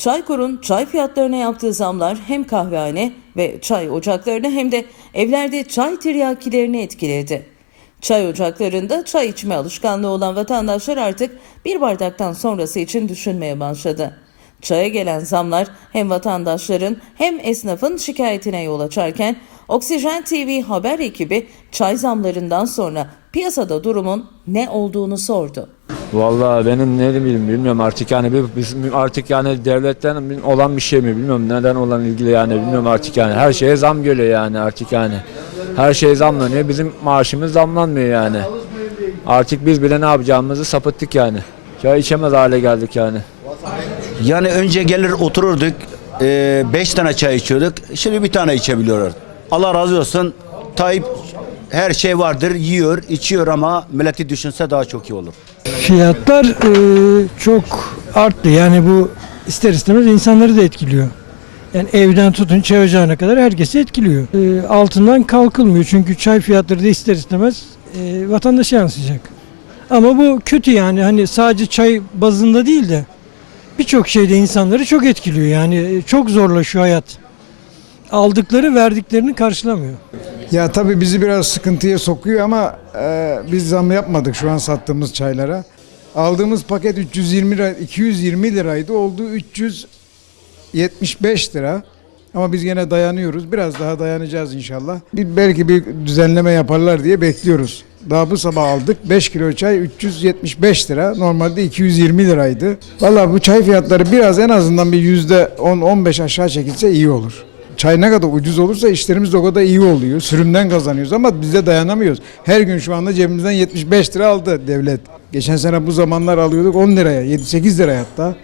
Çaykur'un çay fiyatlarına yaptığı zamlar hem kahvehane ve çay ocaklarını hem de evlerde çay tiryakilerini etkiledi. Çay ocaklarında çay içme alışkanlığı olan vatandaşlar artık bir bardaktan sonrası için düşünmeye başladı. Çaya gelen zamlar hem vatandaşların hem esnafın şikayetine yol açarken Oksijen TV haber ekibi çay zamlarından sonra piyasada durumun ne olduğunu sordu. Vallahi benim ne bileyim bilmiyorum artık yani bir, artık yani devletten olan bir şey mi bilmiyorum neden olan ilgili yani bilmiyorum artık yani. Her şeye zam geliyor yani artık yani. Her şey zamlanıyor bizim maaşımız zamlanmıyor yani. Artık biz bile ne yapacağımızı sapıttık yani. Çay içemez hale geldik yani. Yani önce gelir otururduk, 5 tane çay içiyorduk, şimdi bir tane içebiliyoruz. Allah razı olsun, Tayyip her şey vardır, yiyor, içiyor ama milleti düşünse daha çok iyi olur. Fiyatlar e, çok arttı. Yani bu ister istemez insanları da etkiliyor. Yani evden tutun çay ocağına kadar herkesi etkiliyor. E, altından kalkılmıyor çünkü çay fiyatları da ister istemez e, vatandaşa yansıyacak. Ama bu kötü yani hani sadece çay bazında değil de birçok şeyde insanları çok etkiliyor. Yani e, çok zorlaşıyor hayat. Aldıkları verdiklerini karşılamıyor. Ya tabii bizi biraz sıkıntıya sokuyor ama e, biz zam yapmadık şu an sattığımız çaylara. Aldığımız paket 320 lira, 220 liraydı. Oldu 375 lira. Ama biz gene dayanıyoruz. Biraz daha dayanacağız inşallah. Bir, belki bir düzenleme yaparlar diye bekliyoruz. Daha bu sabah aldık. 5 kilo çay 375 lira. Normalde 220 liraydı. Vallahi bu çay fiyatları biraz en azından bir yüzde 10-15 aşağı çekilse iyi olur. Çay ne kadar ucuz olursa işlerimiz de o kadar iyi oluyor. Sürümden kazanıyoruz ama biz de dayanamıyoruz. Her gün şu anda cebimizden 75 lira aldı devlet. Geçen sene bu zamanlar alıyorduk 10 liraya, 7-8 liraya hatta.